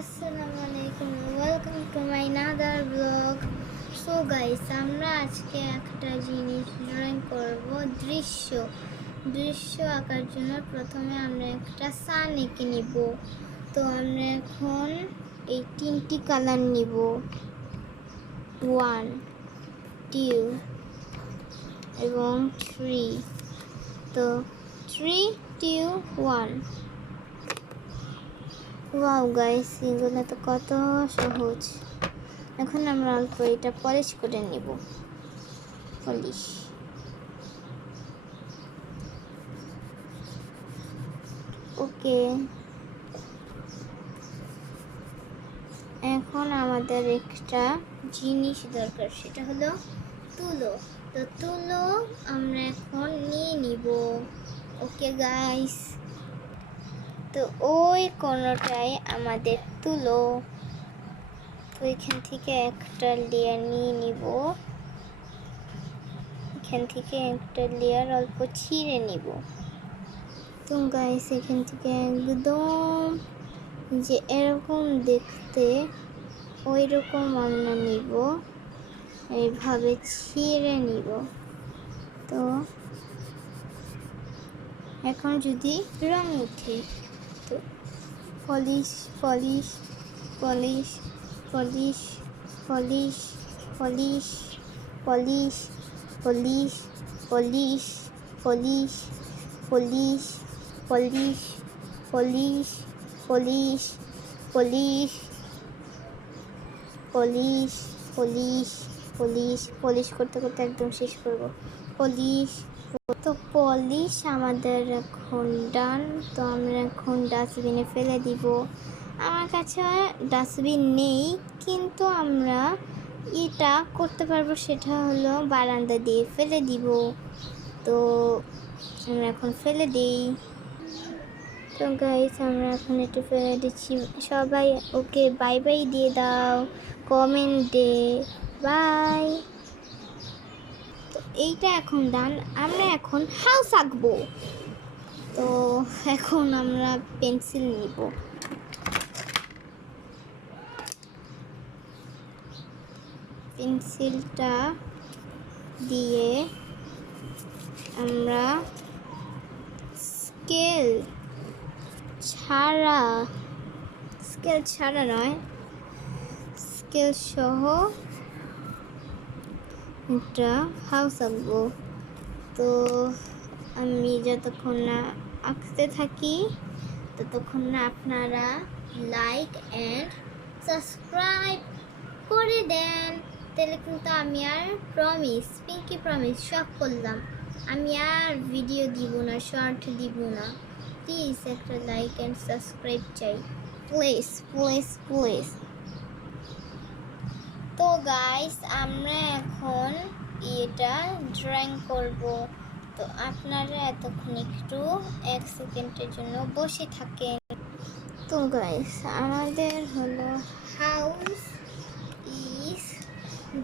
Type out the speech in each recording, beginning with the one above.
আসসালামু আলাইকুম, welcome to my another blog. So guys, আমরা আজকে একটা জিনিস ড্রয়িং করব। দৃশ্য আঁকার জন্য প্রথমে আমরা একটা সান এঁকে নিব। তো আমরা এখন এই তিনটি কালার নিব, 1, 2 এবং 3। তো 3, 2, 1। ওয়াও গাইস, এগুলো তো কত সহজ। এখন আমরা অল্প এটা পলিশ করে নেব। পলিশ। ওকে, এখন আমাদের একটা জিনিস দরকার, সেটা হলো তুলো। তো তুলো আমরা এখন নিয়ে নিব। ওকে গাইস, তো ওই কোণটাই আমাদের তুলো। তো এখান থেকে একটা লেয়ার নিয়ে নিব, এখান থেকে একটা লেয়ার অল্প ছিঁড়ে নিব। তো গাইস, এখান থেকে একদম যে এরকম দেখতে ওই রকম আমরা নিব, এইভাবে ছিঁড়ে নিব। তো এখন যদি রং উঠে, তো polish polish polish polish polish polish polish polish polish polish polish polish polish polish polish polish polish polish polish করতে করতে একদম শেষ করব। পলিশ। তো পলিশ আমাদের এখন ডান। তো আমরা এখন ডাস্টবিনে ফেলে দিব। আমার কাছে ডাস্টবিন নেই, কিন্তু আমরা এটা করতে পারবো, সেটা হলো বারান্দা দিয়ে ফেলে দিব। তো আমরা এখন ফেলে দিই। তো গাইস, আমরা এখন একটু ফেলে দিচ্ছি। সবাই ওকে বাই বাই দিয়ে দাও কমেন্টে, বাই। তো এইটা এখন ডান। আমরা এখন হাউস আঁকবো। তো এখন আমরা পেন্সিল নিব। পেন্সিলটা দিয়ে আমরা স্কেল ছাড়া নয়, স্কেল সহ একটা হাউস আঁকবো। তো আমি যতক্ষণ না আঁকতে থাকি ততক্ষণ না আপনারা লাইক অ্যান্ড সাবস্ক্রাইব করে দেন। তাহলে কিন্তু আমি আর পিঙ্কি প্রমিস সব করলাম, আমি আর ভিডিও দিব না, শর্ট দিব না। প্লিজ একটা লাইক অ্যান্ড সাবস্ক্রাইব চাই, প্লিজ প্লিজ প্লিজ। তো গাইস, আমরা এখন এটা ড্রয়িং করব। তো আপনারা এতক্ষণ একটু 1 সেকেন্ডের জন্য বসে থাকেন। তো গাইস, আমাদের হলো হাউস ইজ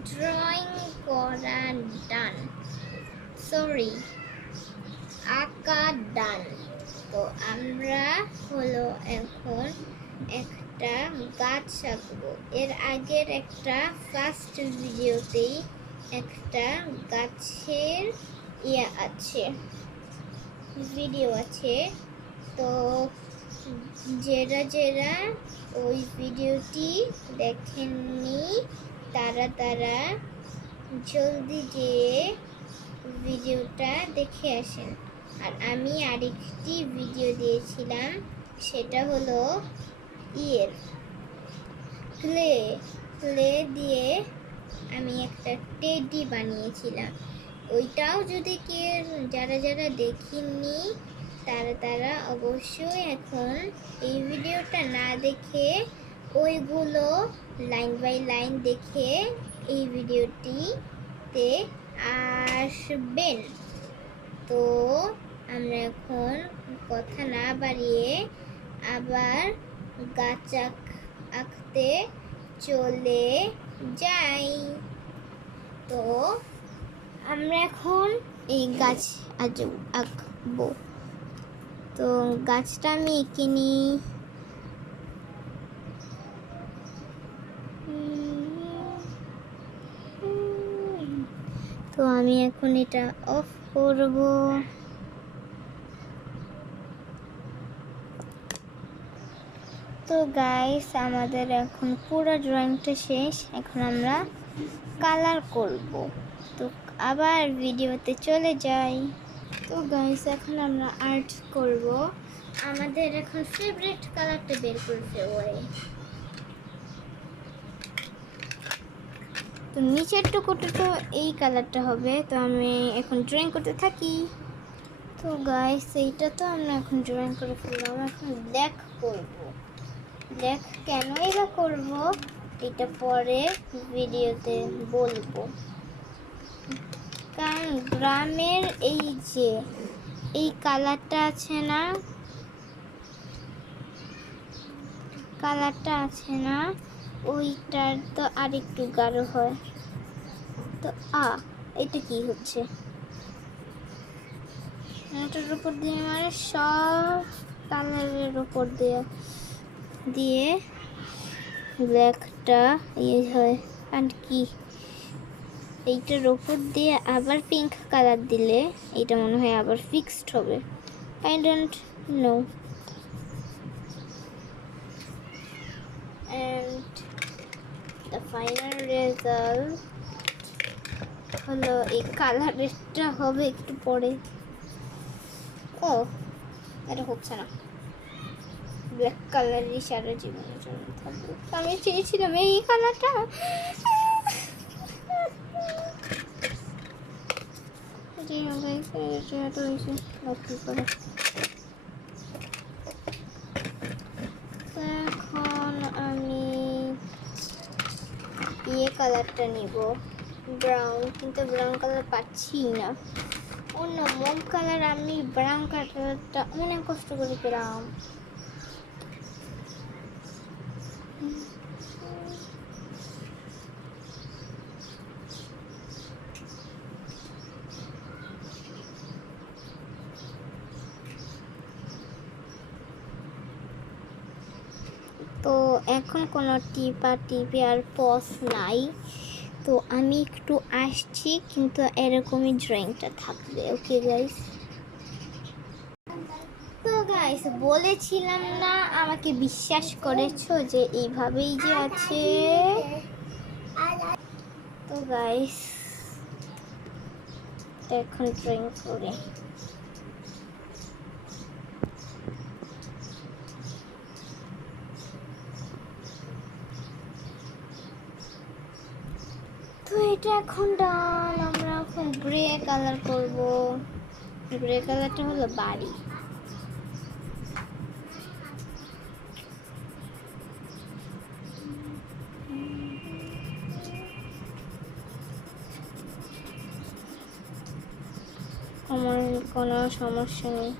ড্রয়িং করা ডান, আঁকা ডান। তো আমরা হলো এখন একটা গাছ আঁকবো। এর আগের একটা ফার্স্ট ভিডিওতেই একটা গাছের ভিডিও আছে। তো যারা ওই ভিডিওটি দেখেননি তারা জলদি যেয়ে ভিডিওটা দেখে আসেন। আর আমি আরেকটি ভিডিও দিয়েছিলাম, সেটা হলো ক্লে দিয়ে আমি একটা টেডি বানিয়েছিলাম। ওইটাও যদি যারা দেখেননি তারা অবশ্যই এখন এই ভিডিওটা না দেখে ওইগুলো লাইন বাই লাইন দেখে এই ভিডিওটিতে আসবেন। তো আমরা এখন কথা না বাড়িয়ে আবার গাছ আঁকতে চলে যাই। তো আমরা এখন এই গাছ আঁকবো। তো গাছটা আমি এঁকে নিই। তো আমি এখন এটা অফ করব। তো গাইস আমাদের এখন পুরো ড্রয়িংটা শেষ, এখন আমরা কালার করব। তো আবার ভিডিওতে চলে যাই। তো গাইস এখন আমরা আর্ট করব। আমাদের এখন ফেভারিট কালারটা বের করে ফেলবো। তো নিচের টুকুটা তো এই কালারটা হবে। তো আমি এখন ড্রয়িং করতে থাকি। তো গাইস এইটা তো আমরা এখন ড্রয়িং করে ফেললাম। এখন ব্ল্যাক করব। ব্ল্যাক কেনই বা করব এটা পরে ভিডিওতে বলবো। কারণ গ্রামের এই যে এই কালারটা আছে না, কালারটা আছে না, ওইটার তো আরেকটু গাঢ় হয়। তো এটা কি হচ্ছে, এটার উপর দিয়ে মানে সব কালারের উপর দিয়ে ব্ল্যাকটা ইয়ে হয়। আর কি এইটার উপর দিয়ে আবার পিঙ্ক কালার দিলে এটা মনে হয় আবার ফিক্সড হবে। I don't know. And the final result হলো এই কালারেরটা হবে একটু পরে। ও এটা হচ্ছে না, ব্ল্যাক কালারই সারা জীবনের জন্য থাকবে। আমি চেয়েছিলাম এই কালারটা। এখন আমি ইয়ে কালারটা নিব, ব্রাউন, কিন্তু ব্রাউন কালার পাচ্ছি না। অন্য মোম কালার, আমি ব্রাউন কালারটা অনেক কষ্ট করে পেলাম। তো এখন কোনো টিপি আর পজ নাই। তো আমি একটু আসছি, কিন্তু এরকমই ড্রয়িংটা থাকবে। Okay guys. তো গাইস বলেছিলাম না, আমাকে বিশ্বাস করেছো যে এইভাবেই যে আছে। তো গাইস এখন ড্রয়িং করে তো এটা এখন ডান। আমরা এখন গ্রে কালার করব। গ্রে কালারটা হলো বাড়ি। আমার কোনো সমস্যা নেই।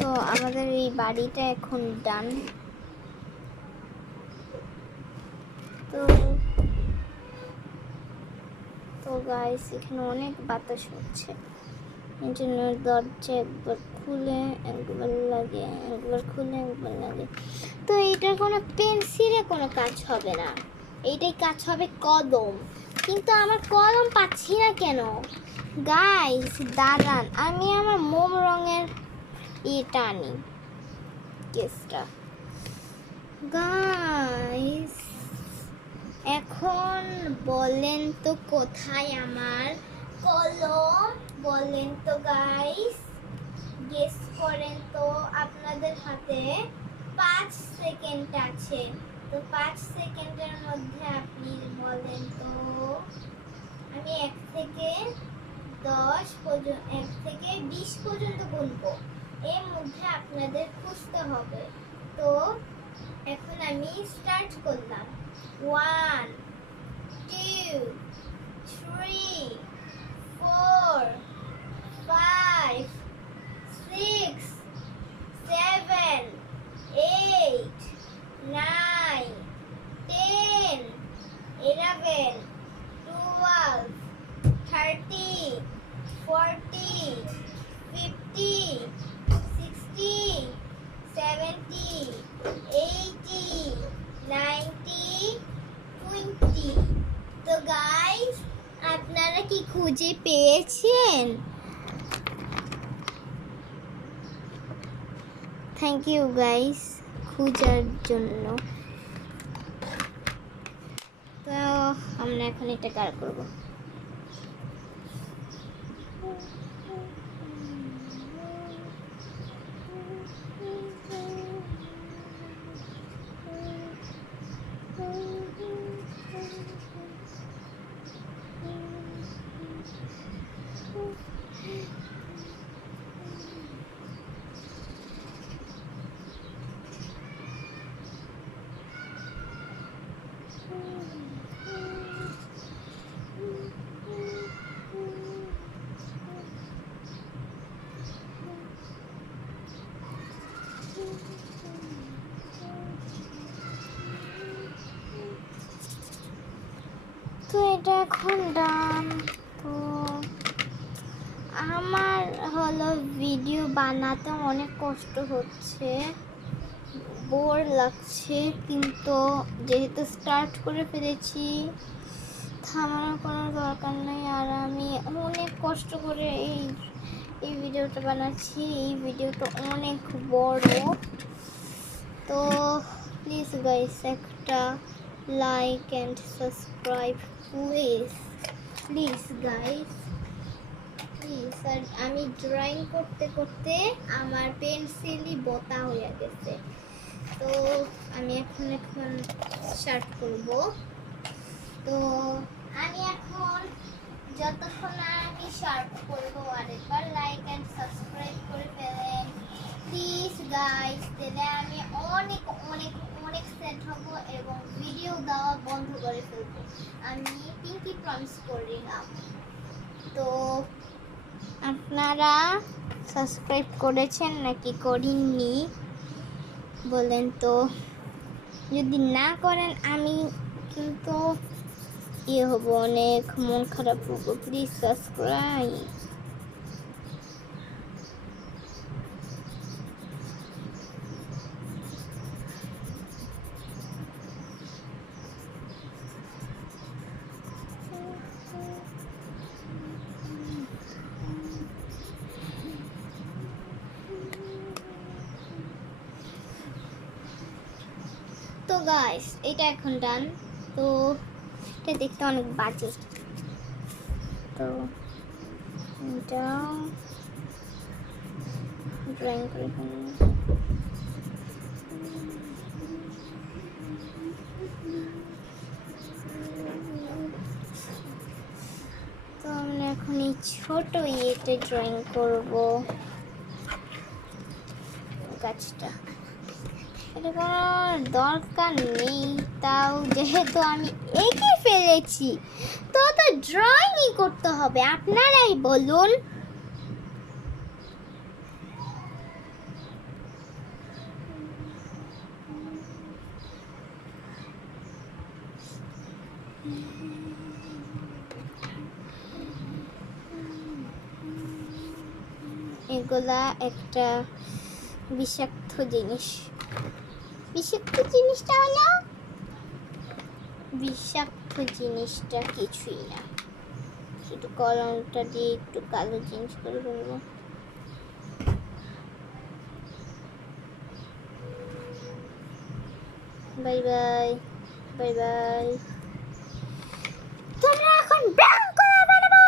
তো আমাদের এই বাড়িটা এখন ডান। তো তো গাইস এখানে অনেক বাতাস হচ্ছে, এই জন্য দরজা একবার খুলে একবার লাগে, একবার খুলে একবার লাগে। তো এইটার কোনো পেন্সিলে কোনো কাজ হবে না, এইটাই কাজ হবে কলম। কিন্তু আমার কলম পাচ্ছি না কেন গাইস। দাঁড়ান, আমি আমার মোম রঙের এটা আনি, কেসটা। গাইস এখন বলেন তো কোথায় আমার কলম, বলেন তো গাইস, গেস করেন তো। আপনাদের হাতে 5 সেকেন্ড আছে। তো 5 সেকেন্ডের মধ্যে আপনি বলেন তো। আমি 1 থেকে 10 পর্যন্ত, 1 থেকে 20 পর্যন্ত গুনবো, এর মধ্যে আপনাদের খুঁজতে হবে। তো এখন আমি স্টার্ট করলাম। 1 2 3 4 5 6 7 8 9 10 11 12 13 14 15 16 17 18 19 20 তো গাইস আপনারা কি খুঁজে পেয়েছেন? থ্যাংক ইউ গাইস খোঁজার জন্য। তো আমরা এখন এটা কার করব। তো এটা এখন ডান। তো আমার হলো ভিডিও বানাতে অনেক কষ্ট হচ্ছে, বোর লাগছে, কিন্তু যেহেতু স্টার্ট করে ফেলেছি থামানোর কোনো দরকার নেই। আর আমি অনেক কষ্ট করে এই ভিডিওটা বানাচ্ছি। এই ভিডিওটা অনেক বড়। তো প্লিজ গাইস একটা like and subscribe please guys please. আর আমি ড্রয়িং করতে করতে আমার পেন্সিলই বোতা হয়ে গেছে। তো আমি এখন স্টার্ট করব। তো আমি এখন যতক্ষণ না আমি স্টার্ট করবো আরেকবার লাইক অ্যান্ড সাবস্ক্রাইব করে ফেলেন প্লিজ গাইস। তাহলে আমি অনেক অনেক অনেক সেট হব এবং ভিডিও দেওয়া বন্ধ করে ফেলবো। আমি পিঙ্কি প্রমিস করলাম। তো আপনারা সাবস্ক্রাইব করেছেন নাকি করেননি বলেন তো। যদি না করেন আমি কিন্তু হব, অনেক মন খারাপ হবো। Please subscribe. তো গাইস এটা এখন ডান। তো এটা দেখতে অনেক বাজে। তো এটা ড্রয়িং করে তো আমরা এখন এই ছোট ইয়েতে ড্রয়িং করব গাছটা। এটা কোনো দরকার নেই, তাও যেহেতু আমি এঁকে ফেলেছি তো ড্রয়িংই করতে হবে। আপনারাই বলুন। এগুলা একটা বিষাক্ত জিনিস। বিষাক্ত জিনিসটা হলো, বিষাক্ত জিনিসটা কিছুই না, শুধু কলমটা দিয়ে একটু কালো জিনিস করে ফেলবো। Bye bye bye bye. তোমরা এখন ব্রাউন কালার বানাবো।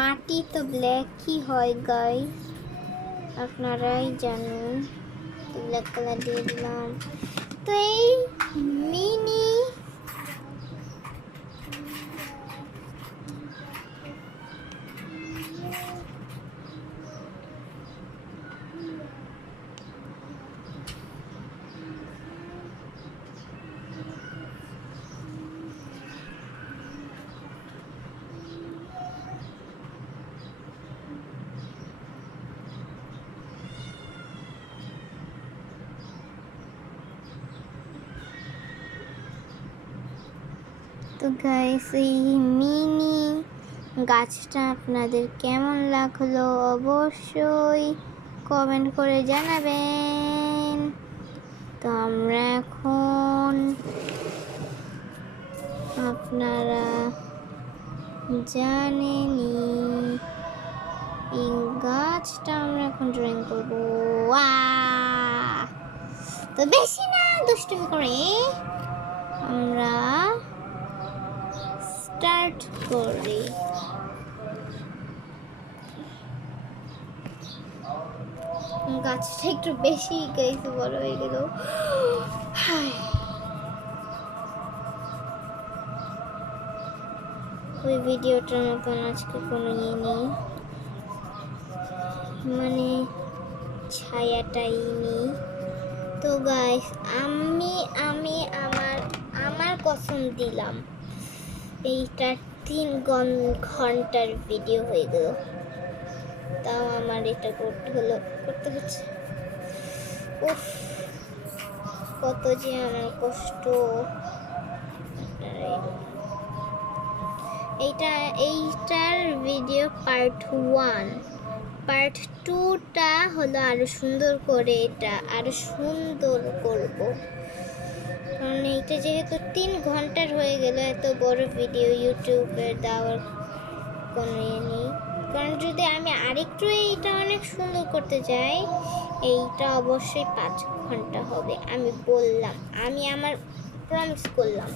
মাটি তো ব্ল্যাকই হয় গাইস, আপনারাই জানেন। তো ব্ল্যাক কালার দিয়ে দিলাম। তো এই মিনি তো গাইস এই মিনি গাছটা আপনাদের কেমন লাগলো অবশ্যই কমেন্ট করে জানাবেন। তো আমরা এখন আপনারা জানেনই এই গাছটা আমরা এখন ড্রয়িং করবো। তো বেশি না দুষ্টুমি করে আমরা স্টার্ট করি। গাছটা একটু বেশি গাইছে, বড় হয়ে গেল। ওই ভিডিওটার মতন আজকে কোনো ইয়ে নেই, মানে ছায়াটাই নেই। তো গাইস আমি আমি আমার আমার কসম দিলাম এইটা 3 ঘন্টার ভিডিও হয়ে গেল, তাও আমার এটা করতে হচ্ছে। উফ, কত যে আমার কষ্ট। এইটার ভিডিও পার্ট 1, পার্ট 2টা হলো আরো সুন্দর করে, এটা আরো সুন্দর করব, কারণ এইটা যেহেতু 3 ঘন্টার হয়ে গেল, এত বড় ভিডিও ইউটিউবে দেওয়ার কোনো ইয়ে নেই। কারণ যদি আমি আরেকটু এইটা অনেক সুন্দর করতে যাই, এইটা অবশ্যই 5 ঘন্টা হবে। আমি বললাম, আমি আমার প্রমিস করলাম।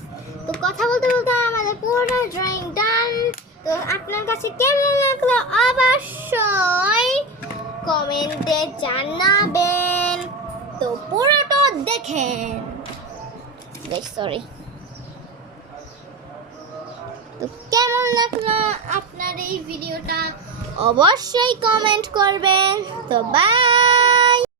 তো কথা বলতে বলতে আমাদের পুরো ড্রয়িং ডান। তো আপনার কাছে কেমন লাগলো অবশ্যই কমেন্টে জানাবেন। তো পুরোটা দেখেন। সরি। তো কেমন লাগলো আপনার এই ভিডিওটা অবশ্যই কমেন্ট করবেন। তো বাই।